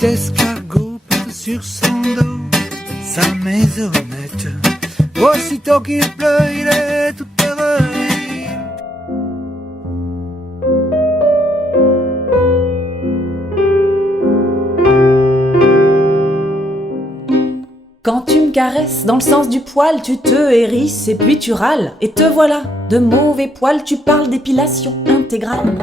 Petit escargot porte sur son dos sa maisonnette. Aussitôt qu'il pleut, il est tout heureux. Quand tu me caresses dans le sens du poil, tu te hérisses et puis tu râles. Et te voilà, de mauvais poil, tu parles d'épilation intégrale.